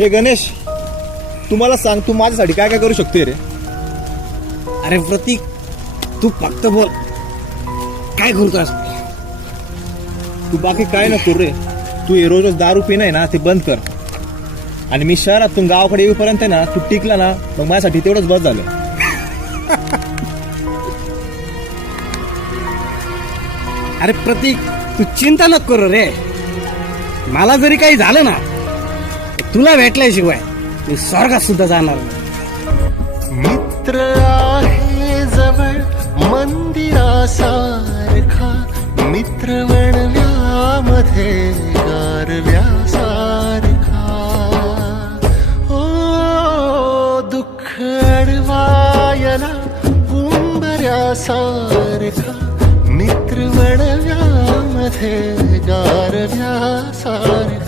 ए गणेश, तू मला सांग, तू माझ्यासाठी काय काय करू शकते रे? अरे प्रतीक, तू फक्त बोल, काय करतोस? तू बाकी काय नको रे. तू हे रोज रोज दारू पिणं आहे ना, ते बंद कर. आणि मी शहरातून गावाकडे येईपर्यंत ना तू टिकला ना, मग माझ्यासाठी तेवढंच बस झालं. अरे प्रतीक, तू चिंता नको करू रे. मला जरी काही झालं ना, तुला भेटल्याशिवाय मी स्वर्गात सुद्धा जाणार नाही. मित्र आहे जवळ मंदिरासारखा, मित्र वणव्यामध्ये गारव्यासारखा. ओ दुःख अडवायला उंबऱ्यासारखा, मित्र वणव्यामध्ये गारव्यासारखा.